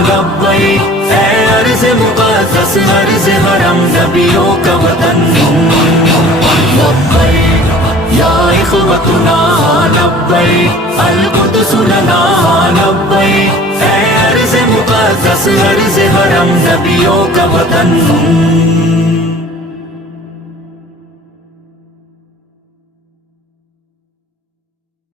लब्बैक, ऐ अर्ज़ मुक़द्दस अर्ज़ हरम नबियों का वतन। लब्बैक या इख़्वतुना लब्बैक, अल क़ुद्स लना लब्बैक, ऐ अर्ज़ मुक़द्दस अर्ज़ हरम नबियों का वतन।